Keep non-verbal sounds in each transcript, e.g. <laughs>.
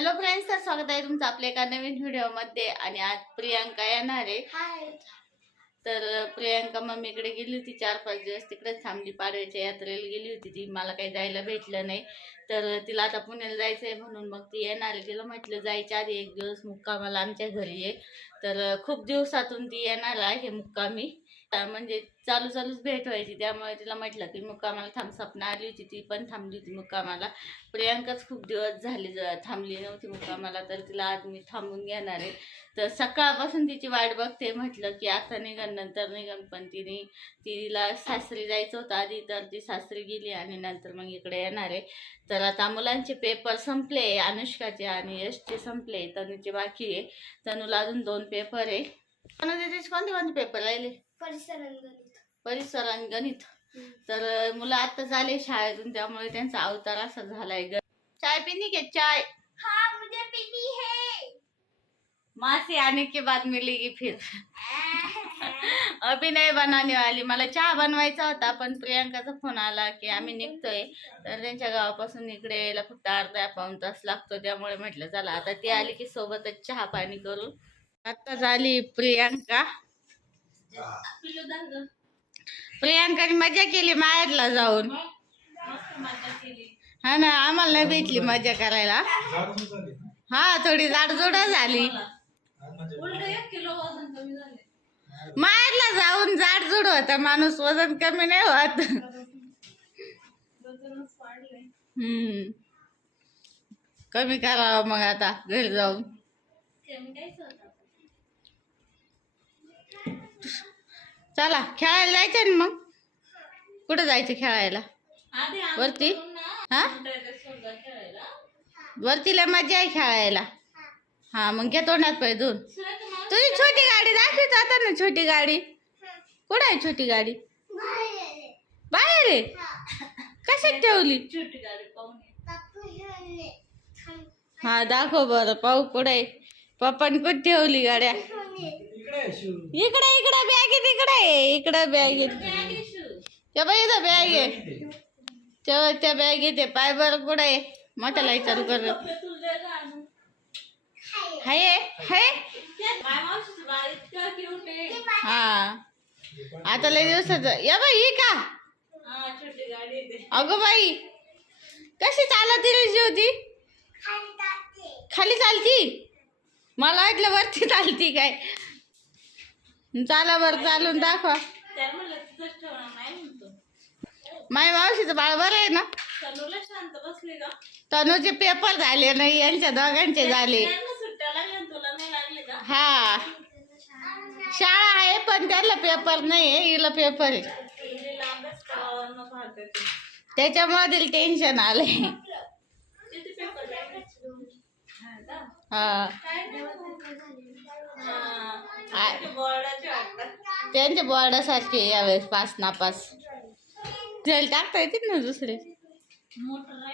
Hello friends तर स्वागत आहे तुमचं आपल्या एका नवीन व्हिडिओमध्ये. आणि आज प्रियांका येणार आहे. तर प्रियांका मम्मीकडे गेली होती चार पाच दिवस. तिकडेच थांबली पाडव्याच्या यात्रेला गेली होती ती. मला काही जायला भेटलं नाही. तर तिला आता पुण्याला जायचं आहे म्हणून मग ती येणार आहे. तिला म्हटलं जायच्या आधी एक दिवस मुक्कामाला आमच्या घरी ये. तर खूप दिवसातून ती येणार आहे मुक्कामी. म्हणजे चालू चालूच भेट व्हायची त्यामुळे तिला म्हटलं की मुक्कामाला थांब सपना आली होती ती पण थांबली होती मुक्कामाला प्रियांकाच खूप दिवस झाले थांबली नव्हती मुक्कामाला तर तिला आज मी थांबून घेणार आहे. तर सकाळपासून तिची वाट बघते म्हटलं की आता निघन नंतर निघन पण तिने तिला सासरी जायचं होतं आधी तर ती सासरी गेली आणि नंतर मग इकडे येणार आहे. तर आता मुलांचे पेपर संपले अनुष्काचे आणि यशचे संपले तनूचे बाकी आहे. तनूला अजून दोन पेपर आहे. तनू कोणते कोणते पेपर राहिले? परिसरांगणित. परिसर आणि गणित तर मुलं आता झाले शाळेतून त्यामुळे त्यांचा अवतार असा झालाय ग- चाय पिनी के चाय? हाँ मुझे पीनी है. मासी आने के बाद मिलेगी फिर. <laughs> अभी नाही बनाने वाली. मला चहा बनवायचा होता पण प्रियांकाचा फोन आला की आम्ही निघतोय. तर त्यांच्या गावापासून इकडे यायला फक्त अर्धा पाऊन तास लागतो त्यामुळे म्हटलं चला आता ती आली की सोबतच चहा पाणी करू. आता झाली प्रियांका. प्रियांकाने मजा केली माहेरला जाऊन. हा ना आम्हाला नाही भेटली मजा करायला. हा थोडी जाडजोड झाली. माहेरला जाऊन जाडजूड होता माणूस वजन कमी नाही होत. हम्म. कमी करावं मग आता घरी जाऊन. चला खेळायला जायचं ना मग? कुठं जायचं खेळायला? वरती? हा? वरती लय मजा आहे खेळायला. हा मग घे तोंडात पाय दोन तुझी छोटी गाडी दाखवत आता ना छोटी गाडी. कुठं आहे छोटी गाडी? बाहेर आहे. कशात ठेवली? हा दाखव बरं पाहू कुठं आहे. पप्पाने कुठं ठेवली गाड्या? इकडे इकडे बॅग आहे तिकडे. इकडे बॅग आहे. त्या बाई इथं बॅग आहे. तेव्हा त्या बॅग येते. पाय बरं कुठं आहे? मोठ्याला विचारू कर. हाय हाय? हा. आता लय दिवसाच. या बाई ही का अगं बाई कशी चालत रे होती खाली चालती? मला वाटलं वरती चालती काय. चाला बर चालून दाखवा. माय मावशीचं बाळ बरं आहे ना? तनुचे पेपर झाले नाही यांच्या दोघांचे झाले. हा. शाळा आहे पण त्याला पेपर नाही आहे हिला पेपर आहे. हिला अभ्यास करावा नको वाटत ते. त्याच्यामुळे तिला टेन्शन लागले? हा. त्यांच्या बोर्डासारखे यावेळेस पास नापास त्याला टाकता येतील ना दुसरे? मोठाला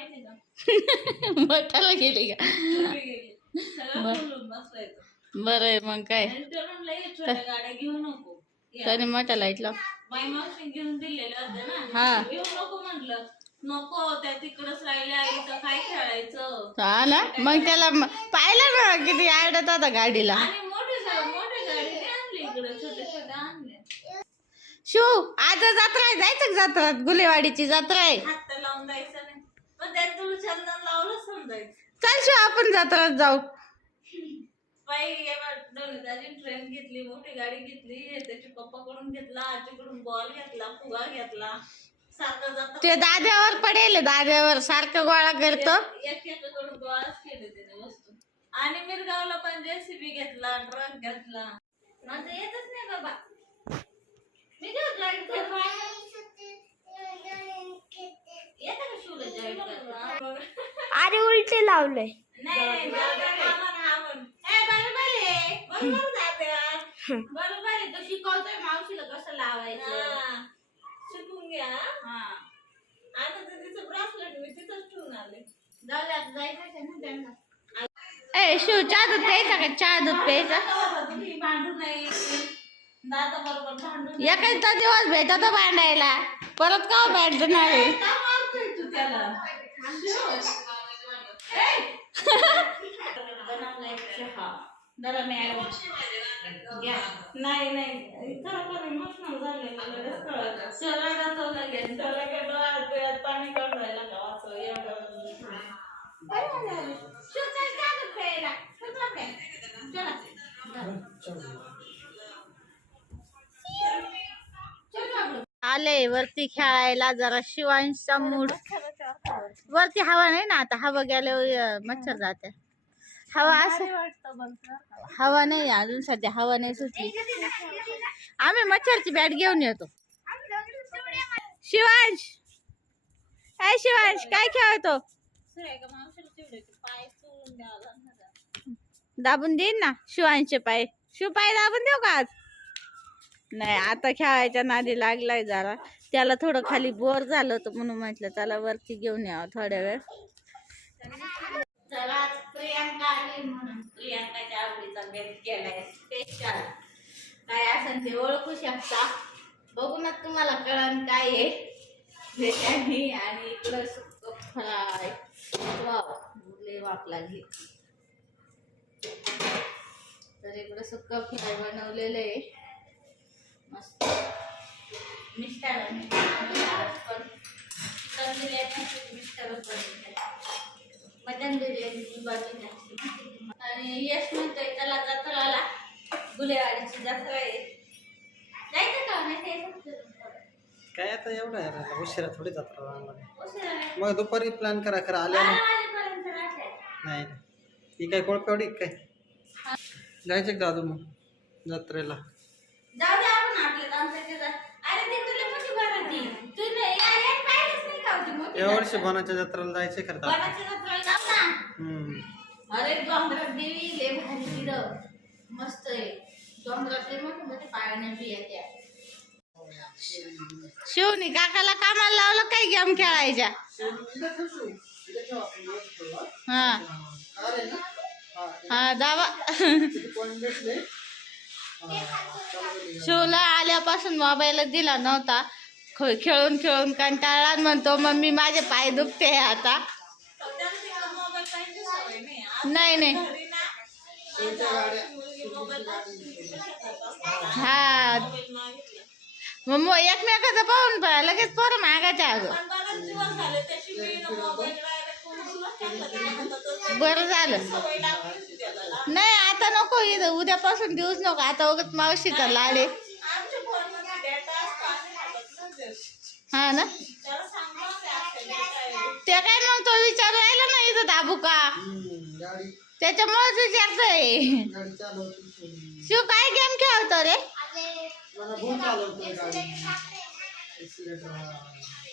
<laughs> गेली का? बरं. आहे मग काय. आणि ते म्हणलं, "हे छोट्या गाड्या घेऊ नको. या. तरी मोठा घेऊन हा. ना. घेऊ नको त्या तिकडच राहिल्या इथं काय खेळायचं? हा ना? मग त्याला पाहिलं ना किती आवडत होता गाडीला आणि मोठी गा- मोठी गाडी नाही आणली इकडं छोट्या छोट्या आणल्या शिव आज जत्रा आहे जायचं का जत्रात? गुलेवाडीची जत्रा आहे. हात तर लावून जायचं नाही. पण त्यात तुला चंदन लावलं समजायचं चल शिव आपण जत्रात जाऊ. बाई डोलीदारी ट्रेन घेतली मोठी गाडी घेतली हे घेतला आजीकडून बॉल घेतला फुगा घेतला. सारखं जात. ते दाद्यावर पडेल दाद्यावर सारखं गोळा करतो. एक एकाकडून गोळाच केले त्याने वस्तू. आणि मिरगावला पण जेसीबी घेतला ट्रक घेतला. माझं येतच नाही बाबा मी घेत लाइट येतं का शिवला जॉईन करता अरे उलटे. ए, बरोबर आहे. बरोबर जाते हा. बरोबर आहे. तो शिकवतोय मावशीला कसं लावायचं. शिकून घ्या. हा. आता तर तिचं ब्रासलेट मी तिथंच ठेवून आले. जाऊ दे आता जायचं ना त्यांना. ए शिव चहा दूध प्यायचा का? चहा दूध प्यायचा? भांडू नाही. दादा बरोबर एखादा दिवस भेटतो भांडायला परत का भेटणार आहे का मारतोय तू त्याला ए! जरा मॅडम घ्या नाही नाही लगेच कळलं लगेच डोळ्यात बिळ्यात पाणी काढायला का वाचव एवढं अरे, अरे, अरे. शिव, चल, चालू खेळायला. चल, चल, खेळ. चला. चल, आले वरती खेळायला जरा शिवांशचा मूड वरती हवा नाही ना आता हवा गेल्यावर मच्छर जाते हवा असं हवा नाही अजून सध्या हवा नाही सुटली. आम्ही मच्छरची बॅट घेऊन येतो. शिवांश! काय शिवांश काय खेळतो. दाबून देईन ना शिवांशचे पाय. शिव पाय दाबून देऊ का आज? नाही आता खेळायच्या नादी लागलाय जरा. त्याला थोडं खाली बोर झालं होतं म्हणून म्हटलं त्याला वरती घेऊन यावं थोड्या वेळ. प्रियांका आली म्हणून प्रियांकाच्या आवडीचा बेत केलाय. स्पेशल काय असेल ते ओळखू शकता. बघू ना तुम्हाला कळण काय आहे. त्याच्यानी आणि इकडं सुक्क फ्राय वाव लय वाप लागली. तर इकडं सुक्क फ्राय बनवलेलं आहे. मस्त पण chicken biryani mister mutton biryani बाजूला आणि यश म्हणतोय त्याला जत्राला गुलेवाडीची जत्रा आहे जायचं का नाही? काय आता एवढं आहे उशिरा थोडी जात राहणार उशिरा नाही. मग दुपारी प्लॅन करा खरं आल्या. नाही नाही. ही काय कोळपेवडी काय? जायचं का दादू मग? जत्रेला जाऊ दे आपण आपल्या दामसाच्या जा- अरे ती तुला मोठी भराती तू नाही या- या पाहिलंच नाही का होती मोठी या वर्षी? बनाच्या जत्रेला जायचं खरं दादू वनाच्या जत्रेला जाऊ ना. हम्म. अरे डोंगरात देवी लय भारी तिथं. मस्त आहे. डोंगरात लय मोठे मोठे पाळण्या बी येत्या शिवनी काकाला कामाला लावलं काय गेम खेळायच्या? हा. हा दावा शिवला आल्यापासून मोबाईल दिला नव्हता. ख खेळून खेळून कंटाळा म्हणतो मम्मी माझे पाय दुखते आता. नाही नाही. हा. मग एकमेकाचं पाहून पहा लगेच पोरं मागायच्या अगं. बरं झालं. नाही आता नको उद्यापासून देऊच नको आता उगत मावशीचा लाडे आमच्या फोनमध्ये डेटा असतो आम्ही हातात नाही देत. हा ना? ते काय मग तो विचार राहिला ना इथं दाबू का? त्याच्यामुळेच विचारतोय. शिव काय गेम खेळतो रे? हा.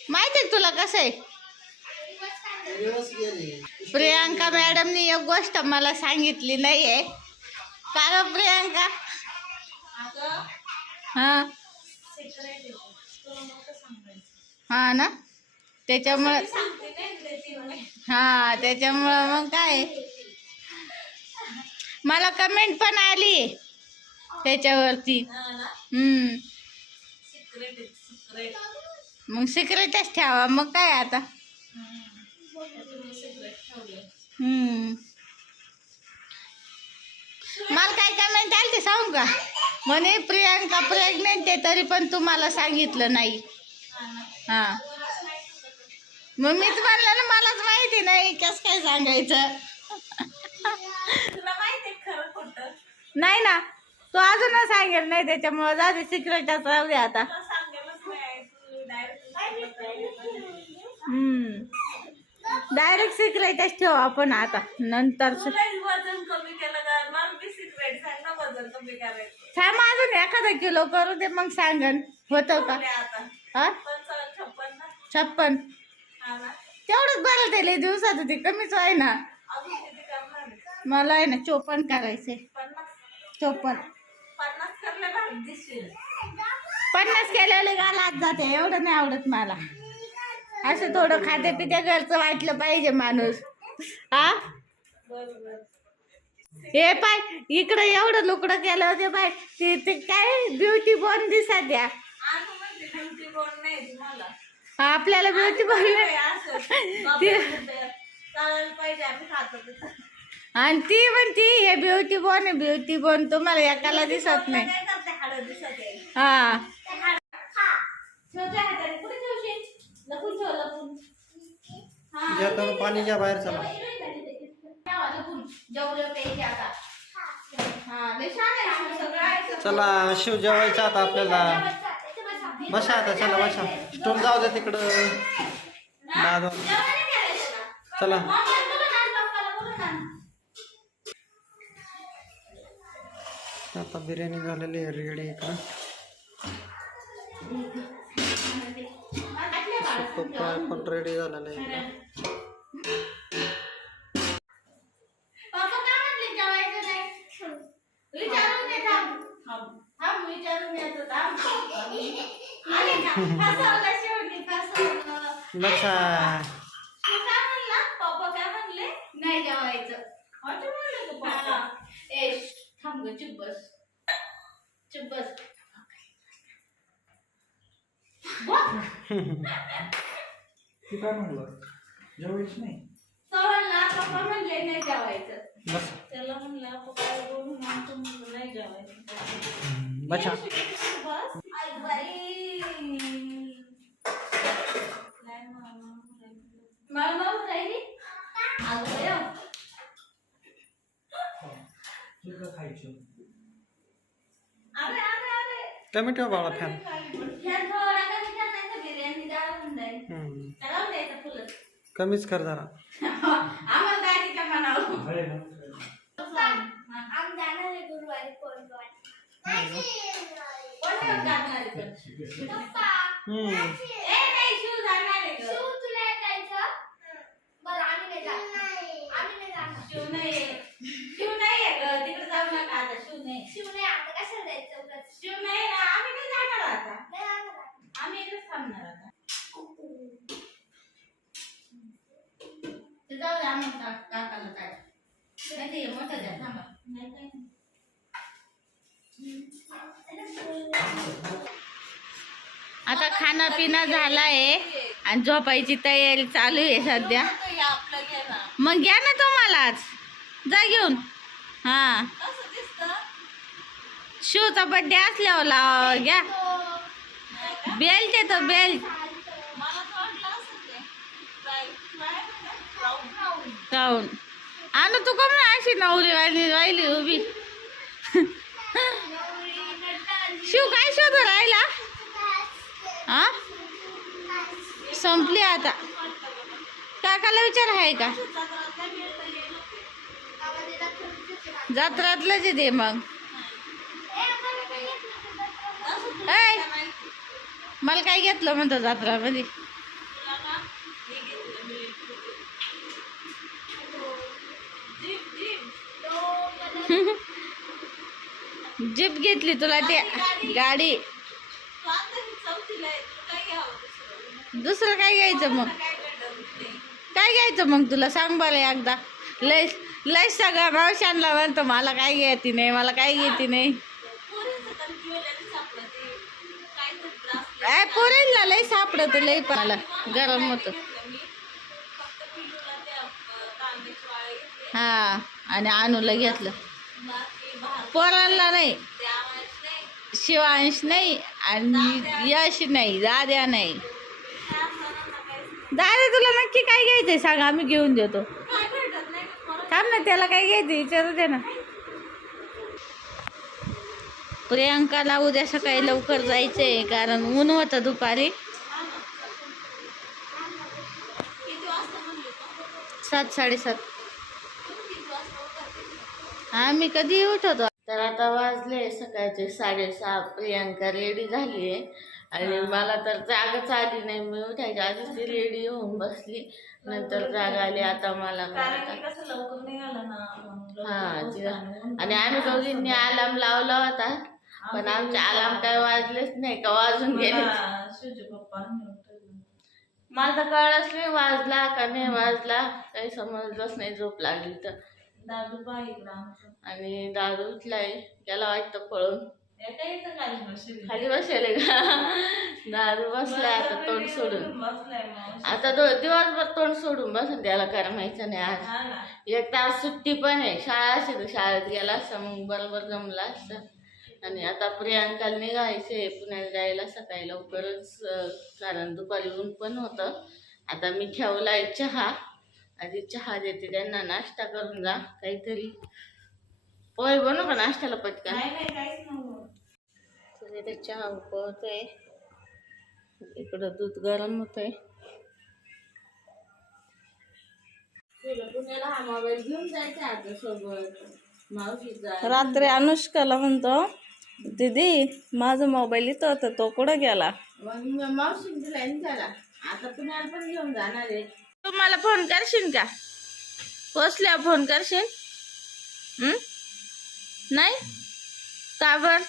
का तुला कसं आहे? प्रियांका मॅडमनी एक गोष्ट मला सांगितली नाहीये. का गं प्रियांका? हा. हा ना? त्याच्यामुळे. हा त्याच्यामुळं मग काय? मला कमेंट पण आली त्याच्यावरती. हम्म. मग सिक्रेटच ठेवा. मग काय आता? हम्म. मला काय कमेंट आली ते सांगू का? म्हणे प्रियांका प्रेग्नेंट आहे तरी पण तुम्हाला सांगितलं नाही. हा. मग मीच म्हणलं ना मलाच माहिती नाही कस काय सांगायचं. तुला माहिती आहे खरं खोटं? नाही ना तो अजून सांगेल नाही त्याच्यामुळे. जाते सिक्रेटच राहू दे आता. तुला सांगेलच नाही तू डायरेक्ट हम्म. डायरेक्ट सिक्रेटच ठेवू आपण आता. नंतर तुला वजन कमी केलं का? मला मी सिक्रेट सांग ना वजन कमी करायचं. थांब अजून एखादा किलो करू दे मग सांगन. होतं का? आता. हा? छप्पन. तेवढंच बरं ते लय दिवसात ते कमीच आहे ना. मला आहे ना चोपन करायचे चोपन पन्नास केलेले गालात जाते एवढं नाही आवडत मला. असं थोडं खाते पिते घरचं वाटलं पाहिजे माणूस. हा हे पाय इकडं एवढं लुकडं केलं होते पाय ते ते काय ब्युटी बोन दिसा द्या आपल्याला ब्युटी पाहिजे तिथं. आणि ती म्हणती हे ब्युटी बॉन आहे ब्युटी बॉन तुम्हाला एकाला दिसत नाही. काय करते? हाडं दिसत आहे. हा. ठेवते हाताने कुठे ठेवशील लपून ठेव लपून. हा. घ्या तर पाणी घ्या बाहेर चला. हा. चला शिव जेवायचं आता आपल्याला. बसा आता चला बसा. स्टोल जाऊ दे तिकडं. दादा चला. आता बिर्याणी झालेली आहे रेडी इकडं. पप्पा पण रेडी झालेलं आहे इकडं. विचारून थांब विचारून घ्यायचं थांब. <laughs> आले का? फसवलं शेवटी फसवलं बसा तू काय म्हणला पप्पा काय म्हणले? नाही जेवायचं. असं म्हणलं. पप्पा? ए थांब ग चुप बस. चुप बस. तू काय म्हणलं? जेवायच नाही. सवरला पप्पा म्हणले नाही जेवायचं. त्याला म्हणलं पप्पा नाही जेवायचं. बसा. बस. आई बाई. काय मामा मला माहीत राहिली? अगं यो. तुला खायचं. अरे अरे अरे. टमॅटो बाळा फॅन ह्या थोडा कमी करायचं बिर्याणी डाळ होऊन जाईल हम्म. त्याला द्यायचं फुलच. कमीच कर जरा. <laughs> आम्हाला काय तिच्या मनावर अरे ना आम्ही जाणार आहे गुरुवारी कोणवारी कोण घेऊन जाणार आहे पण? पप्पा हम्म. ए नाही शिव. तुला जायचं बरं आम्ही नाही जाणार. आम्ही नाही जाणार. शिव नाही शिव नाही आहे गं. तिकडे जाऊ नका आता शिव नाही शिव नाही आता कशाला जायचं उगाच? शिव नाही ना आम्ही नाही जाणार आता नाही जाणार आता. आम्ही इथेच थांबणार आता ते जाऊ दे आम्ही का- काकाला काय नाही ते मोठं द्या थांबा नाही काय नाही. खाणं पिणं झालं आहे आणि झोपायची तयारी चालू आहे सध्या. मग घ्या ना तुम्हालाच जा घेऊन. हा. शिवचा बड्डे असल्यावर लावा घ्या. बेल्ट आहे बेल्ट जाऊन तर आणू तू कम अशी नवरी वाली राहिली उभी? <laughs> शिव काय शोधू राहिला? हा संपली आता. काकाला विचार आहे का? जात्रातलंच आहे मग. ऐ मला काय घेतलं म्हणतो जत्रामध्ये? <laughs> जीप घेतली तुला ते गाडी चौथीला आहे तुला काय घ्यावं दुसरं काय घ्यायचं मग? काय घ्यायचं मग तुला? सांग बरं एकदा. लय लय सगळ्या मावशांना म्हणतो मला काय घ्यायची नाही मला काय घेते नाही. पोरींचं तर लय सापडत लय पण मला गरम होतं. हा आणि अनुला घेतलं. पोरांना नाही. शिवांश नाही आणि यश नाही दाद्या नाही. दादा तुला नक्की काय घ्यायचंय सांग आम्ही घेऊन देतो. थांब ना त्याला काय घ्यायचं विचारू दे ना. प्रियांकाला उद्या सकाळी लवकर जायचंय कारण ऊन होतं दुपारी. सात साडेसात. आम्ही कधी उठवतो तर आता वाजले सकाळचे साडेसहा. प्रियांका रेडी झाली आहे आणि मला तर जागच आली नाही. मी उठायच्या आधीच ती रेडी होऊन बसली. नंतर जाग आली. आता मला हा तिला आणि आम्ही दोघींनी अलार्म लावला होता. पण आमचे अलार्म काय वाजलेच नाही का? वाजून गेले. मला तर कळलंच नाही वाजला का नाही वाजला. काही समजलंच नाही. झोप लागली तर. दादू आमचं. आणि दादू उठलाय. त्याला वाटतं पळून. खाली बसली. का? दादू बसलाय आता तोंड सोडून. आता दिवसभर तोंड सोडून बसून त्याला करमायचं नाही आज. एक तास सुट्टी पण आहे. शाळा असेल तर शाळेत गेला असता मग बरोबर जमला असतं. आणि आता प्रियांकाला निघायचे पुण्याला जायला सकाळी लवकरच कारण दुपारी ऊन पण होतं. आता मी ठेवलाय चहा. आधी चहा देते त्यांना. नाश्ता करून जा काहीतरी. पोहे बनव का नाश्त्याला पटकन? तर इथे चहा उकळतोय. इकडं दूध गरम होतंय. तुला पुण्याला हा मोबाईल घेऊन जायचा आता सोबत. मावशीचा रात्री अनुष्काला म्हणतो दीदी माझा मोबाईल इथं होता तो कुठं गेला? मग मी मावशीने दिलाय ना त्याला. आता पुण्याला पण घेऊन जाणार आहे. तू मला फोन करशील का? पोचल्यावर फोन करशील? नाही? का बर?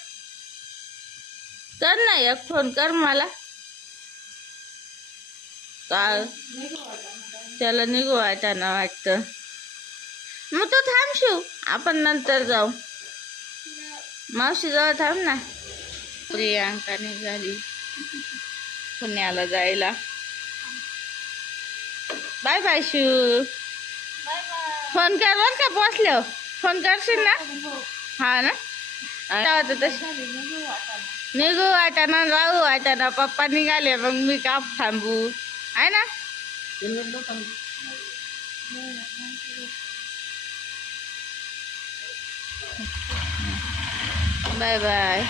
कर ना एक फोन कर मला. का त्याला निघू वाटाना वाटतं. मग तू थांब शिव आपण नंतर जाऊ. मावशी जवळ थांब ना. प्रियांका निघाली पुण्याला जायला. Bye bye Shiv. फोन कर बर का पोचल्यावर. फोन करशील ना? हा ना? तर तशी. निघू वाटाना राहू वाटाना पप्पा निघाले मग मी का थांबू? आहे ना? Bye bye.